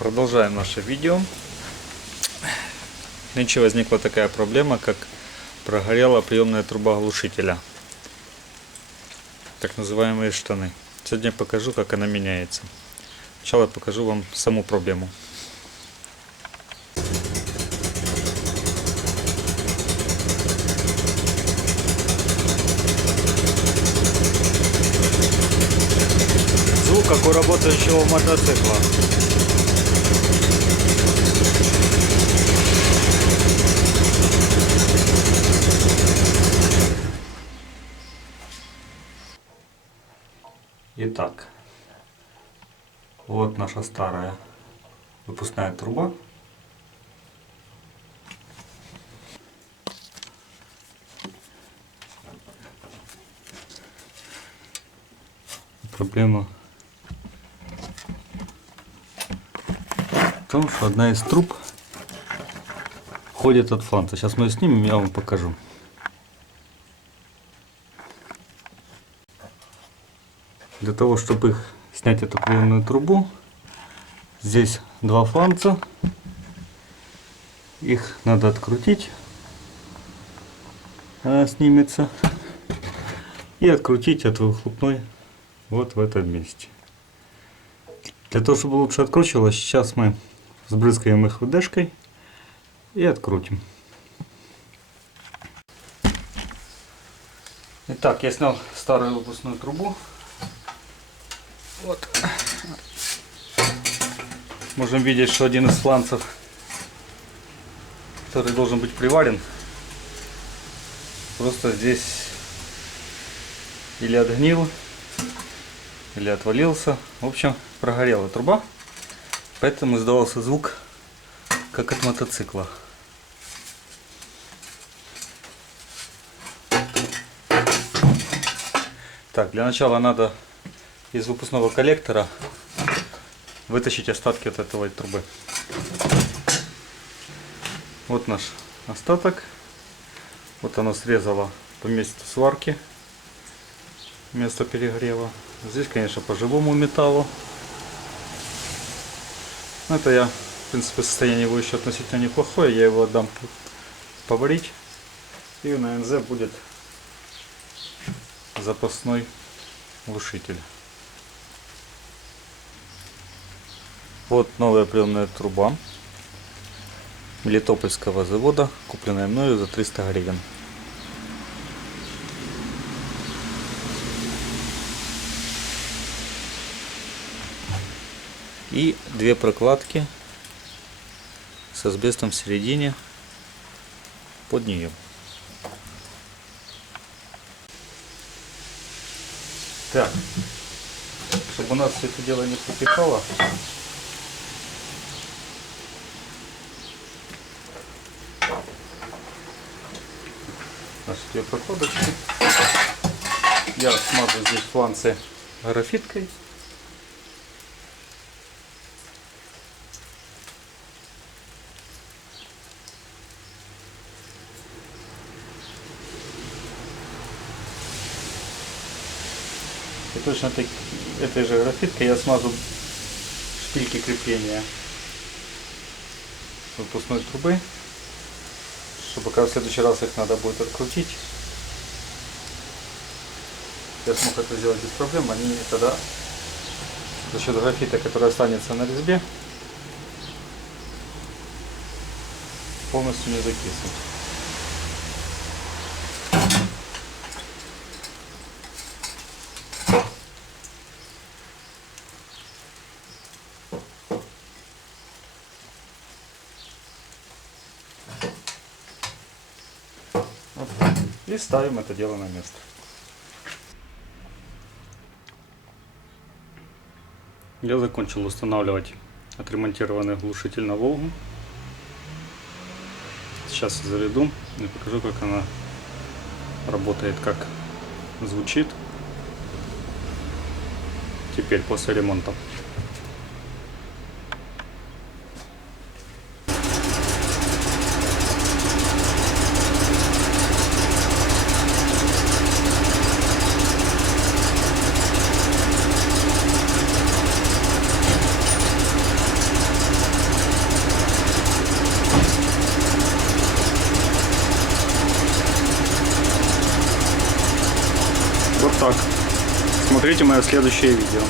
Продолжаем наше видео. Нынче возникла такая проблема, как прогорела приемная труба глушителя. Так называемые штаны. Сегодня покажу, как она меняется. Сначала покажу вам саму проблему. Звук как у работающего мотоцикла. Итак, вот наша старая выпускная труба. Проблема в том, что одна из труб ходит от фланца. Сейчас мы ее снимем, я вам покажу. Для того, чтобы их снять, эту приемную трубу, здесь два фланца. Их надо открутить, она снимется, и открутить от выхлопной вот в этом месте. Для того, чтобы лучше откручивалось, сейчас мы сбрызгаем их ВДшкой и открутим. Итак, я снял старую выпускную трубу. Вот. Можем видеть, что один из фланцев, который должен быть приварен, просто здесь или отгнил, или отвалился. В общем, прогорела труба, поэтому издавался звук как от мотоцикла. Так, для начала надо из выпускного коллектора вытащить остатки от этой трубы. Вот наш остаток. Вот оно срезало по месту сварки, место перегрева. Здесь, конечно, по живому металлу. Но это я, в принципе, состояние его еще относительно неплохое. Я его отдам поварить. И на НЗ будет запасной глушитель. Вот новая приемная труба Мелитопольского завода, купленная мною за 300 гривен. И две прокладки с асбестом в середине под нее. Так, чтобы у нас все это дело не протекало, наши две прокладочки. Я смазу здесь фланцы графиткой. И точно так, этой же графиткой я смазу шпильки крепления выпускной трубы, чтобы когда в следующий раз их надо будет открутить, я смог это сделать без проблем. Они тогда за счет графита, который останется на резьбе, полностью не закиснут. И ставим это дело на место. Я закончил устанавливать отремонтированный глушитель на Волгу. Сейчас заведу и покажу, как она работает, как звучит теперь после ремонта. так. Смотрите мое следующее видео.